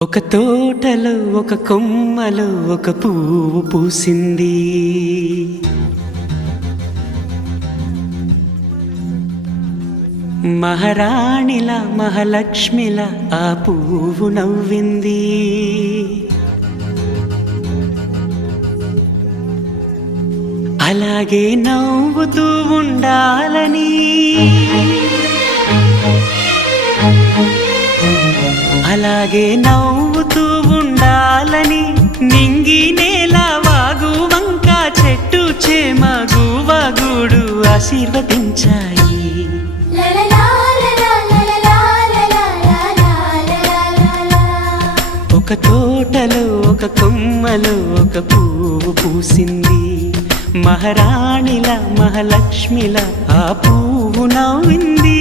ఒక తోటలో ఒక కొమ్మలో ఒక పువ్వు పూసింది. మహారాణిలా మహాలక్ష్మిలా ఆ పువ్వు నవ్వింది. అలాగే నవ్వుతూ ఉండాలని అలాగే నవ్వుతూ ఉండాలని నింగి నేల వాగు వంక చెట్టు చేమ గువగూడు ఆశీర్వదించాయి. ఒక తోటలో ఒక కొమ్మలో ఒక పువ్వు పూసింది. మహారాణిలా మహాలక్ష్మిలా ఆ పువ్వు నవ్వింది.